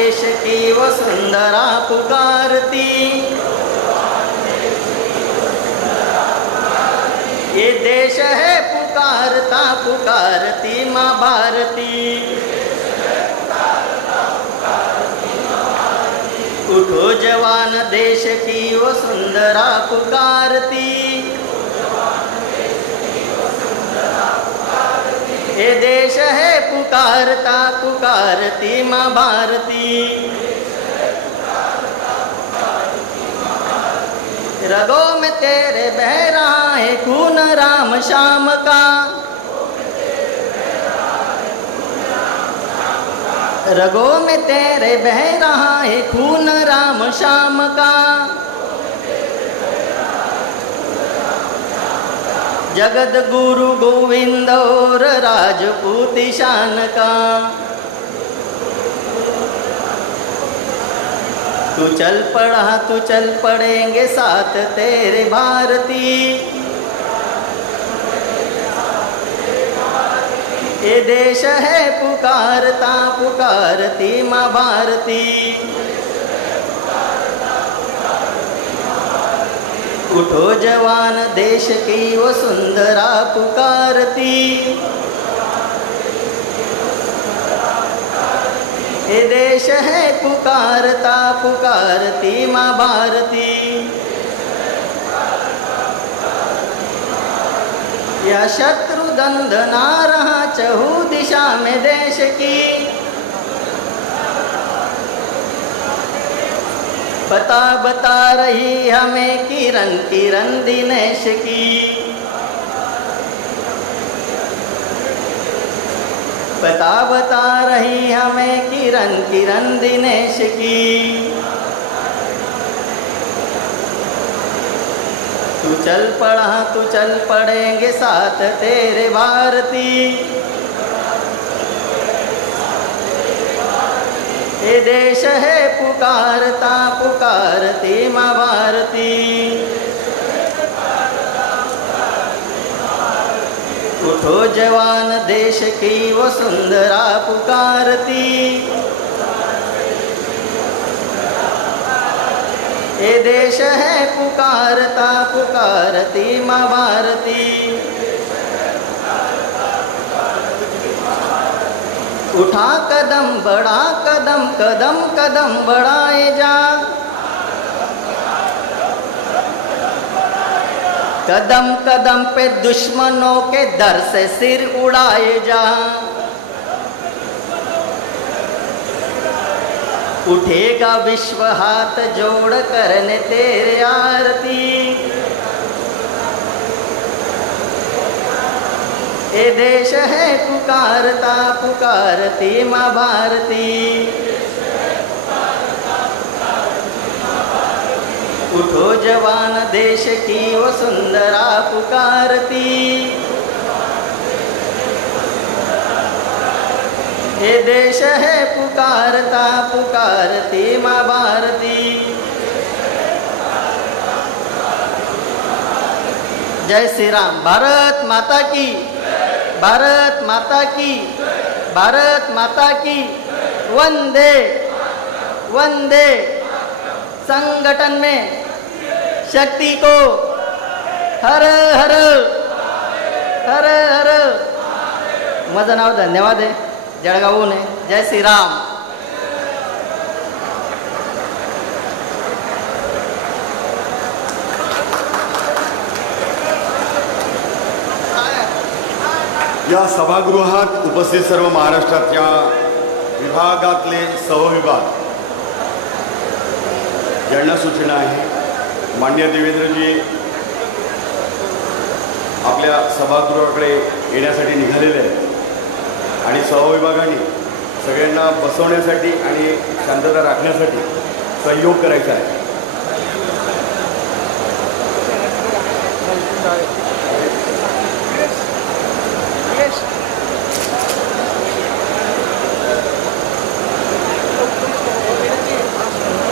देश की वसुंधरा पुकारती, ये देश है पुकारता पुकारती माँ भारती। उठो जवान देश की वसुंधरा पुकारती, ये देश है पुकारता पुकारती माँ भारती। रगों में तेरे बह रहा है खून राम श्याम का, रगों में तेरे बह रहा है खून राम श्याम का। जगत गुरु गोविंद और राजपूत शान का। तू चल पड़ा तू चल पड़ेंगे साथ तेरे भारती, ये देश है पुकारता पुकारती माँ भारती। उठो जवान देश की वसुंधरा पुकारती, ये देश है पुकारता पुकारती माँ भारती। या शत्रु दंध ना रहा चहु दिशा में देश की, बता बता रही हमें किरण किरण दिनेश की। बता बता रही हमें किरण किरण दिनेश की। तू चल पड़ा तू चल पड़ेंगे साथ तेरे भारती, ये देश है पुकारता पुकारती माँ भारती। उठो जवान देश की वसुंधरा पुकारती, ये देश है पुकारता पुकारती माँ भारती। उठा कदम बढ़ा कदम कदम कदम बढ़ाए जा, कदम कदम पे दुश्मनों के दर से सिर उड़ाए जा। उठेगा विश्व हाथ जोड़ करने तेरे आरती, ये देश है पुकारता पुकारती माँ भारती। उठो जवान देश की वसुंधरा पुकारती, ये देश है पुकारता पुकारती माँ भारती। जय श्री राम। भारत माता की, भारत माता की, भारत माता की। वंदे वंदे। संगठन में शक्ति को हर हर हर हर। माझं नाव धन्यवाद आहे, जळगावहून आहे। जय श्री राम। या सभागृहात उपस्थित सर्व महाराष्ट्राच्या विभागातले सहविभाग यांना सूचना आहे। माननीय देवेंद्रजी आपल्या सभागृहाकडे येण्यासाठी निघालेले आहेत आणि सहविभागाने सगळ्यांना बसवण्यासाठी आणि शांतता राखण्यासाठी सहयोग करायचा आहे।